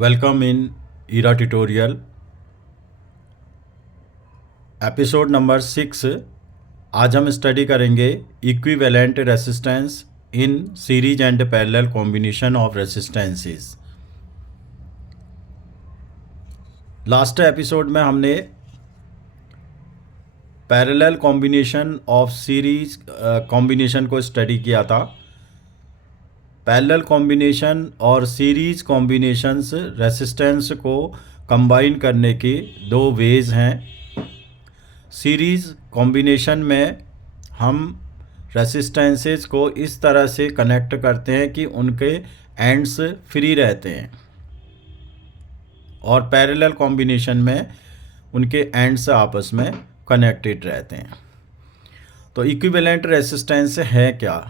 Welcome in era tutorial episode number 6। आज हम study करेंगे equivalent resistance in series and parallel combination of resistances. Last episode में हमने parallel combination of series combination को study किया था। पैरेलल कॉम्बिनेशन और सीरीज कॉम्बिनेशंस रेसिस्टेंस को कंबाइन करने के दो वेज हैं। सीरीज कॉम्बिनेशन में हम रेसिस्टेंसेस को इस तरह से कनेक्ट करते हैं कि उनके एंड्स फ्री रहते हैं, और पैरेलल कॉम्बिनेशन में उनके एंड्स आपस में कनेक्टेड रहते हैं। तो इक्विवेलेंट रेसिस्टेंस है क्या?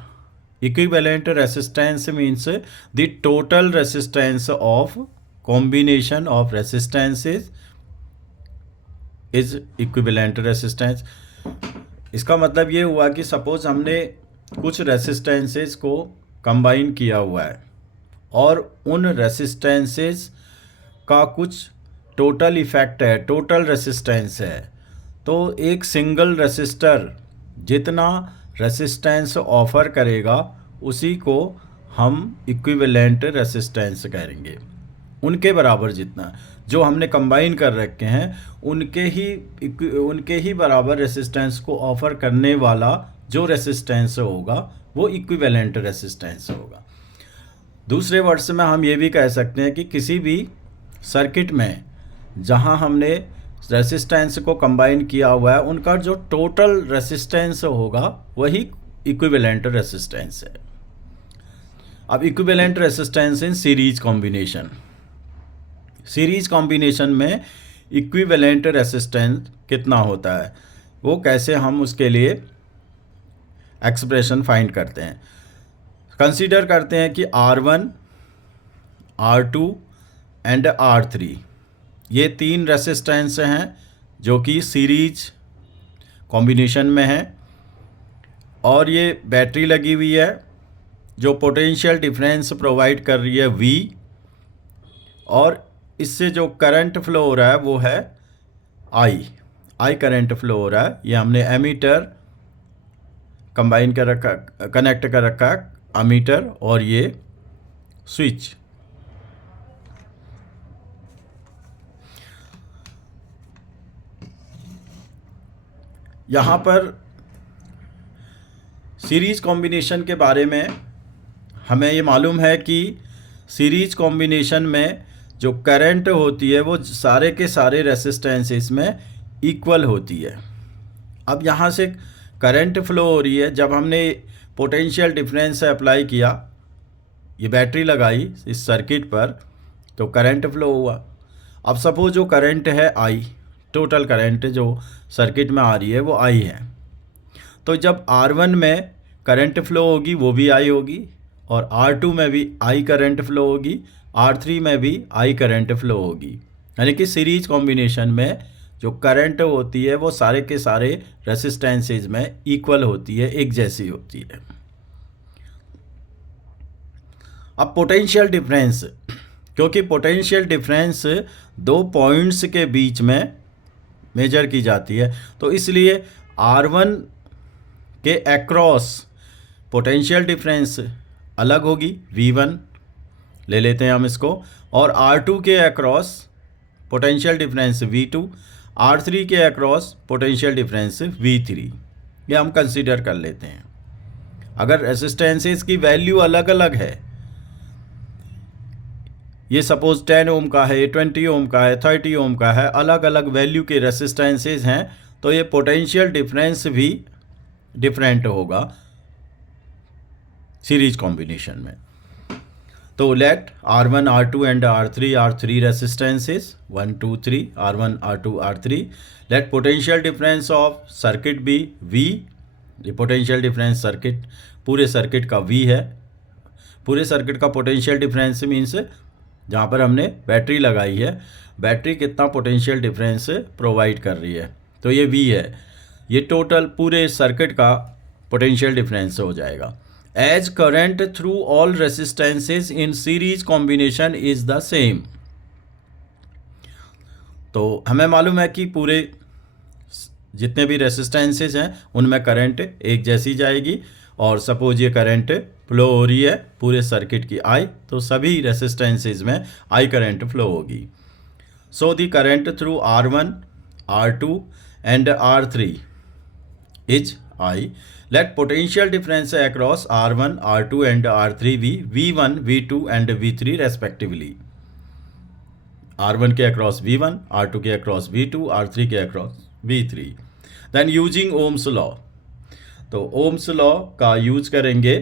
Equivalent resistance means the total resistance of combination of resistances is equivalent resistance। इसका मतलब ये हुआ कि सपोज हमने कुछ रेसिस्टेंसेस को कंबाइन किया हुआ है और उन रेसिस्टेंसेस का कुछ टोटल इफेक्ट है, टोटल रेसिस्टेंस है। तो एक सिंगल रेसिस्टर जितना रेसिस्टेंस ऑफर करेगा उसी को हम इक्विवेलेंट रेसिस्टेंस कहेंगे। उनके बराबर जितना जो हमने कंबाइन कर रखे हैं उनके ही बराबर रेसिस्टेंस को ऑफर करने वाला जो रेसिस्टेंस होगा वो इक्विवेलेंट रेसिस्टेंस होगा। दूसरे वर्ड्स में हम ये भी कह सकते हैं कि किसी भी सर्किट में जहां हमने रेसिस्टेंस को कंबाइन किया हुआ है उनका जो टोटल रेसिस्टेंस होगा वही इक्विवेलेंट रेसिस्टेंस है। अब equivalent resistance in series combination. Series combination में इक्विवेलेंट रेसिस्टेंस कितना होता है, वो कैसे हम उसके लिए एक्सप्रेशन फाइंड करते हैं। कंसीडर करते हैं कि R1, R2 एंड R3 ये तीन रेसिस्टेंस हैं जो कि सीरीज कॉम्बिनेशन में हैं, और ये बैटरी लगी हुई है जो पोटेंशियल डिफरेंस प्रोवाइड कर रही है V, और इससे जो करंट फ्लो हो रहा है वो है I करंट फ्लो हो रहा है। ये हमने एमीटर कंबाइन कर रखा, कनेक्ट कर रखा है, अमीटर और ये स्विच। यहाँ पर सीरीज कॉम्बिनेशन के बारे में हमें ये मालूम है कि सीरीज कॉम्बिनेशन में जो करंट होती है वो सारे के सारे रेसिस्टेंसेस में इक्वल होती है। अब यहाँ से करंट फ्लो हो रही है। जब हमने पोटेंशियल डिफरेंस अप्लाई किया, ये बैटरी लगाई इस सर्किट पर, तो करंट फ्लो हुआ। अब सपोज जो करंट है I, टोटल करंट जो सर्किट में आ रही है वो I है। तो जब R1 में करंट फ्लो होगी वो भी I होगी, और R2 में भी I करंट फ्लो होगी, R3 में भी I करंट फ्लो होगी। यानी कि सीरीज कॉम्बिनेशन में जो करंट होती है वो सारे के सारे रेसिस्टेंसेज में इक्वल होती है, एक जैसी होती है। अब पोटेंशियल डिफरेंस, क्योंकि पोटेंशियल डिफरेंस दो पॉइंट्स के बीच में मेजर की जाती है, तो इसलिए R1 के अक्रॉस पोटेंशियल डिफरेंस अलग होगी, V1 ले लेते हैं हम इसको, और R2 के across potential difference V2, R3 के अक्रॉस पोटेंशियल डिफरेंस V3। ये हम कंसीडर कर लेते हैं। अगर रेसिस्टेंसेस की वैल्यू अलग अलग है, ये सपोज 10 ओम का है, 20 ओम का है, 30 ओम का है, अलग अलग वैल्यू के रेसिस्टेंसेस हैं, तो ये पोटेंशियल डिफरेंस भी डिफरेंट होगा सीरीज कॉम्बिनेशन में। तो let R1, R2 and R3 are three resistances, 1, 2, 3, R1, R2, R3। Let potential difference of circuit be V। ये पोटेंशियल डिफरेंस सर्किट, पूरे सर्किट का V है। पूरे सर्किट का पोटेंशियल डिफरेंस मीन्स जहाँ पर हमने बैटरी लगाई है, बैटरी कितना पोटेंशियल डिफरेंस प्रोवाइड कर रही है, तो ये V है। ये टोटल पूरे सर्किट का पोटेंशियल डिफरेंस हो जाएगा। as current through all resistances in series combination is the same। तो हमें मालूम है कि पूरे जितने भी रेसिस्टेंसेज हैं उनमें करंट एक जैसी जाएगी, और सपोज ये करंट फ्लो हो रही है पूरे सर्किट की आई, तो सभी रेसिस्टेंसेज में आई करंट फ्लो होगी। So the current through R1, R2 and R3 is I. Let potential difference across R1, R2 and R3 be V1, V2 and V3 respectively. R1 के अक्रॉस V1, R2 के across V2, R3 के across V3. Then using ohm's law, तो ohm's law का use करेंगे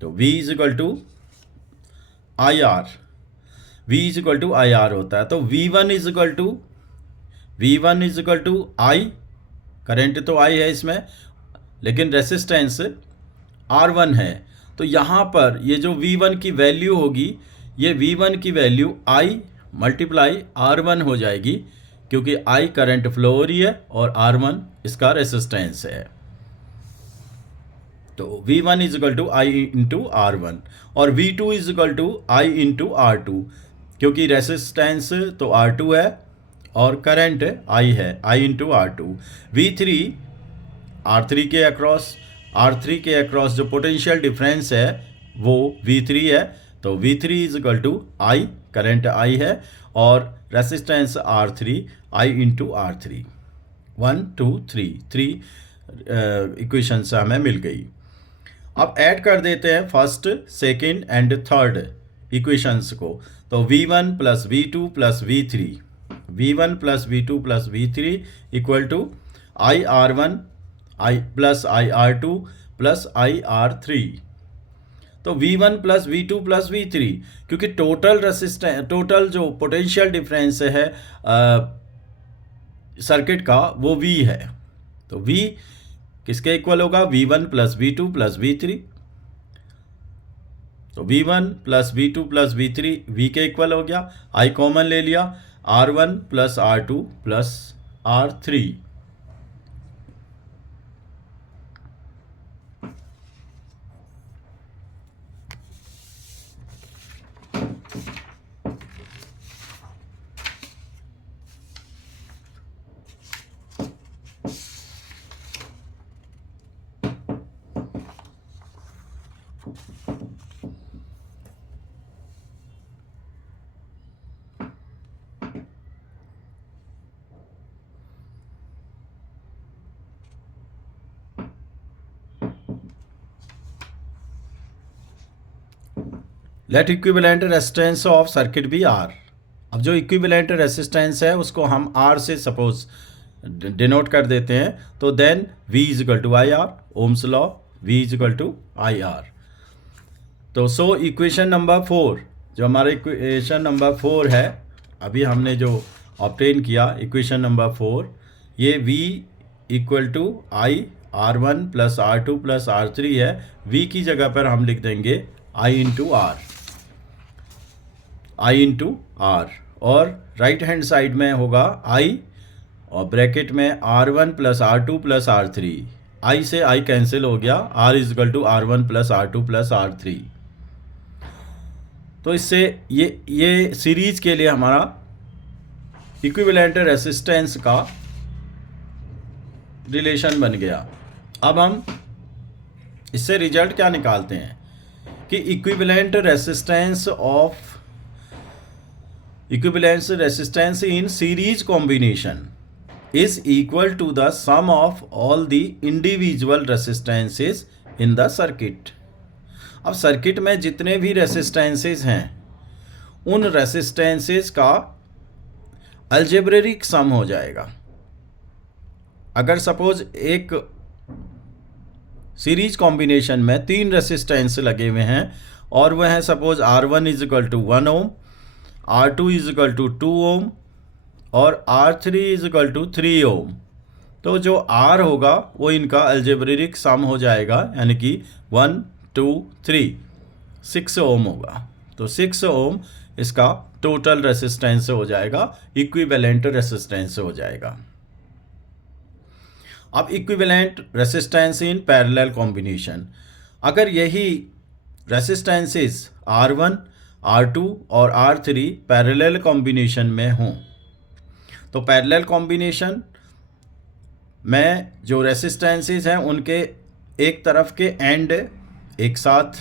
तो V is equal to I R, V is equal to I R होता है। तो V1 is equal to I, current तो आई है इसमें, लेकिन रेसिस्टेंस R1 है। तो यहाँ पर ये जो V1 की वैल्यू होगी, ये V1 की वैल्यू I मल्टीप्लाई R1 हो जाएगी, क्योंकि I करंट फ्लो हो रही है और R1 इसका रेसिस्टेंस है। तो V1 is equal to I into R1 और V2 is equal to I into R2, क्योंकि रेसिस्टेंस तो R2 है और करंट I है, I into R2। V3 R3 के अक्रॉस जो पोटेंशियल डिफरेंस है वो V3 है, तो V3 is equal to I, current I है, और resistance R3 I into R3। 1 2 3 equations हमें मिल गई। अब ऐड कर देते हैं first, second and third equations को। तो V1 plus V2 plus V3, V1 plus V2 plus V3 equal to I R1 I plus I R2 plus I R3। तो V1 plus V2 plus V3, क्योंकि total जो potential डिफरेंस है circuit का वो V है, तो V किसके इक्वल होगा? V1 plus V2 plus V3। तो V1 plus V2 plus V3 V के इक्वल हो गया, I कॉमन ले लिया, R1 plus R2 plus R3। Let equivalent resistance of circuit be R. अब जो इक्विवेलेंट रेजिस्टेंस है उसको हम आर से सपोज डिनोट कर देते हैं, तो then V is equal to I R, ohm's law, V is equal to I R. तो सो इक्वेशन नंबर 4, जो हमारा इक्वेशन नंबर 4 है, अभी हमने जो ऑब्टेन किया इक्वेशन नंबर 4, ये V equal to I R1 plus R2 plus R3 है। V की जगह पर हम लिख देंगे I into R, I into R, और राइट हैंड साइड में होगा I और ब्रैकेट में R1 plus R2 plus R3। I से I कैंसिल हो गया, R is equal to R1 plus R2 plus R3। तो इससे ये सीरीज के लिए हमारा इक्विवेलेंट रेजिस्टेंस का रिलेशन बन गया। अब हम इससे रिजल्ट क्या निकालते हैं कि equivalent resistance in series combination is equal to the sum of all the individual resistances in the circuit। अब सर्किट में जितने भी रेसिस्टेंसेस हैं उन रेसिस्टेंसेस का अलजेब्रिक सम हो जाएगा। अगर सपोज एक सीरीज कॉम्बिनेशन में 3 रेसिस्टेंस लगे हुए हैं और वह है suppose R1 is equal to 1 ohm, R2 is equal to 2 ohm और R3 इज इक्वल टू 3 ओम, तो जो R होगा वो इनका अलजेब्रिक सम हो जाएगा, यानी कि 1 2 3 6 ओम होगा। तो 6 ओम इसका टोटल रेसिस्टेंस हो जाएगा, इक्विवेलेंट रेसिस्टेंस हो जाएगा। अब equivalent resistance in parallel combination, अगर यही रेसिस्टेंसेस R1 R2 और R3 पैरेलल कॉम्बिनेशन में हों तो पैरेलल कॉम्बिनेशन में जो रेसिस्टेंसेस हैं उनके एक तरफ के एंड एक साथ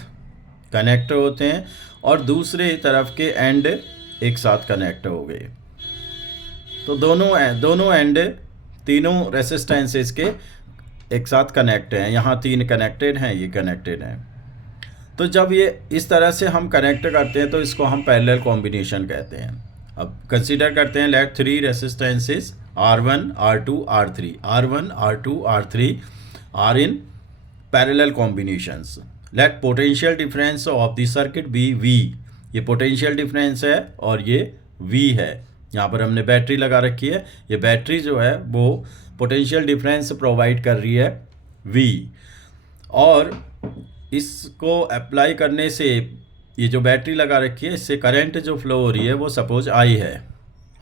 कनेक्ट होते हैं और दूसरे तरफ के एंड एक साथ कनेक्ट हो गए। तो दोनों एंड तीनों रेसिस्टेंसेस के एक साथ कनेक्ट हैं। यहाँ 3 कनेक्टेड हैं, ये कनेक्टेड हैं। तो जब ये इस तरह से हम कनेक्ट करते हैं तो इसको हम पैरेलल कॉम्बिनेशन कहते हैं। अब कंसीडर करते हैं, let 3 resistances R1, R2, R3, R1, R2, R3 are in parallel combinations. Let potential difference of the circuit be V। ये पोटेंशियल डिफरेंस है और ये V है। यहाँ पर हमने बैटरी लगा रखी है, ये बैटरी जो है वो पोटेंशियल डिफरेंस प्रोवाइड कर रही है V। और इसको अप्लाई करने से ये जो बैटरी लगा रखी है इससे करंट जो फ्लो हो रही है वो सपोज I है,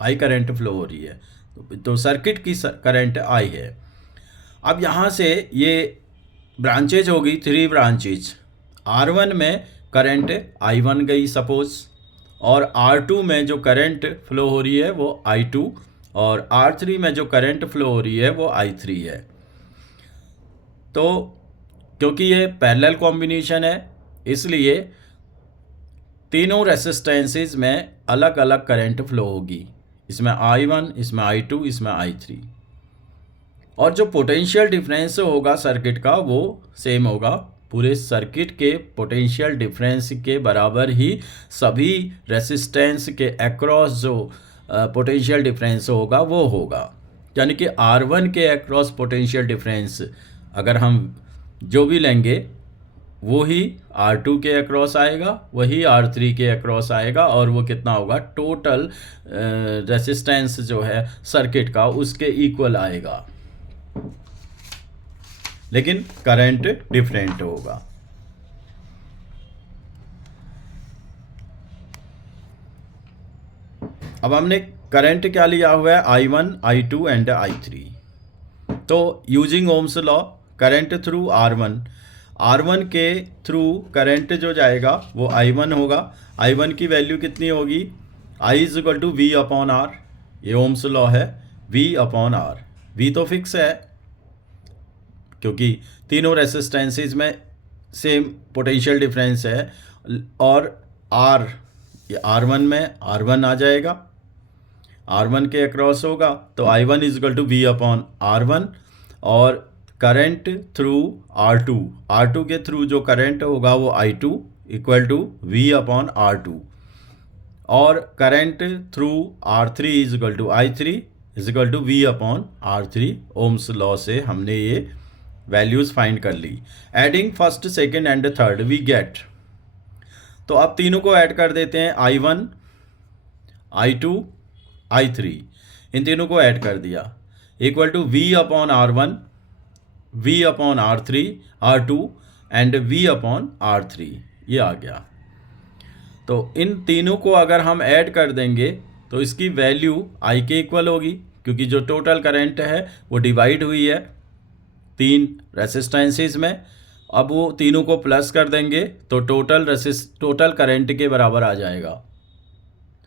I करंट फ्लो हो रही है, तो सर्किट की करंट I है। अब यहाँ से ये ब्रांचेज होगी 3 ब्रांचेज। R1 में करंट I1 गई सपोज, और R2 में जो करंट फ्लो हो रही है वो I2, और R3 में जो करंट फ्लो हो रही है वो I3 है। तो क्योंकि ये पैरेलल कॉम्बिनेशन है इसलिए तीनों रेसिस्टेंसेस में अलग अलग करंट फ्लो होगी। इसमें I1, इसमें I2, इसमें I3। और जो पोटेंशियल डिफरेंस होगा सर्किट का वो सेम होगा। पूरे सर्किट के पोटेंशियल डिफरेंस के बराबर ही सभी रेसिस्टेंस के अक्रॉस जो पोटेंशियल डिफरेंस होगा वो होगा। यानी कि R1 के अक्रॉस पोटेंशियल डिफरेंस अगर हम जो भी लेंगे वही R2 के अक्रॉस आएगा, वही R3 के अक्रॉस आएगा, और वो कितना होगा, टोटल रेसिस्टेंस जो है सर्किट का उसके इक्वल आएगा, लेकिन करंट डिफरेंट होगा। अब हमने करंट क्या लिया हुआ है, I1, I2 एंड I3। तो using ohm's law current through R1 के थ्रू करंट जो जाएगा वो I1 होगा। I1 की वैल्यू कितनी होगी, I = V/R। ये ओम्स लॉ है, V/R। V तो फिक्स है क्योंकि तीनों रेसिस्टेंसेस में सेम पोटेंशियल डिफरेंस है, और R, ये R1 में R1 आ जाएगा, R1 के अक्रॉस होगा, तो I1 = V/R1। और करंट थ्रू R2 के थ्रू जो करंट होगा वो I2 = V/R2। और current through R3 = I3 = V/R3। Ohm's law से हमने ये वैल्यूज़ फाइंड कर ली। Adding first, second and third we get. तो अब तीनों को ऐड कर देते हैं, I1, I2, I3, इन तीनों को ऐड कर दिया, = V/R1, V/R3, R2 and V/R3, ये आ गया। तो इन तीनों को अगर हम ऐड कर देंगे तो इसकी वैल्यू I के इक्वल होगी, क्योंकि जो टोटल करंट है वो डिवाइड हुई है 3 रेसिस्टेंसेस में। अब वो तीनों को प्लस कर देंगे तो टोटल करंट के बराबर आ जाएगा,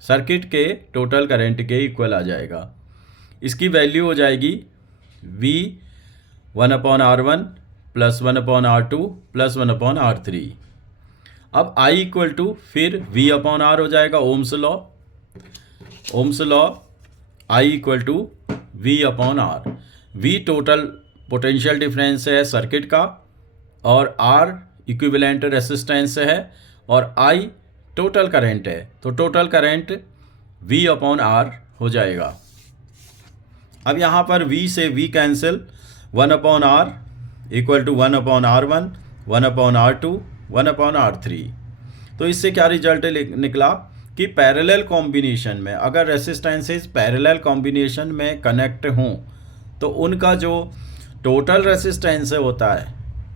सर्किट के टोटल करंट के इक्वल आ जाएगा। इसकी वैल्यू हो जाएगी V1/R1 + 1/R2 + 1/R3। अब I = फिर V/R हो जाएगा, Ohm's law I = V/R। V total potential डिफरेंस है सर्किट का, और R इक्विवेलेंट रेसिस्टेंस है, और I टोटल करंट है, तो टोटल करंट V/R हो जाएगा। अब यहाँ पर V से V cancel, 1/R = 1/R1, 1/R2, 1/R3। तो इससे क्या रिजल्ट निकला कि पैरेलल कॉम्बिनेशन में अगर रेसिस्टेंसेस पैरेलल कॉम्बिनेशन में कनेक्ट हों तो उनका जो टोटल रेसिस्टेंस होता है,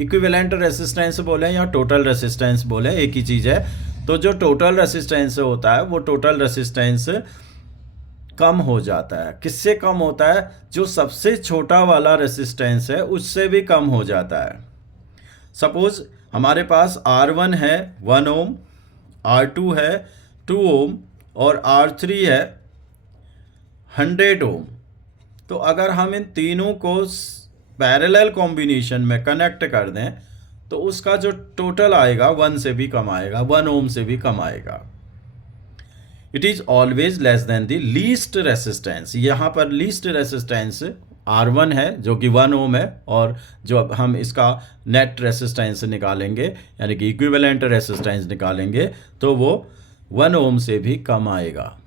इक्विवेलेंट रेसिस्टेंस बोलें या टोटल रेसिस्टेंस बोलें, एक ही चीज़ है। तो जो टोटल रेसिस्टेंस होता है वो टोटल रेसिस्टेंस कम हो जाता है। किससे कम होता है, जो सबसे छोटा वाला रेसिस्टेंस है उससे भी कम हो जाता है। सपोज हमारे पास R1 है 1 ओम, R2 है 2 ओम और R3 है 100 ओम। तो अगर हम इन तीनों को पैरेलल कॉम्बिनेशन में कनेक्ट कर दें तो उसका जो टोटल आएगा 1 से भी कम आएगा, 1 ओम से भी कम आएगा। It is always less than the least resistance. यहाँ पर लीस्ट रेसिस्टेंस R1 है जो कि 1 ओम है, और जो अब हम इसका नेट रेसिस्टेंस निकालेंगे यानी कि इक्विवेलेंट रेसिस्टेंस निकालेंगे तो वो 1 ओम से भी कम आएगा।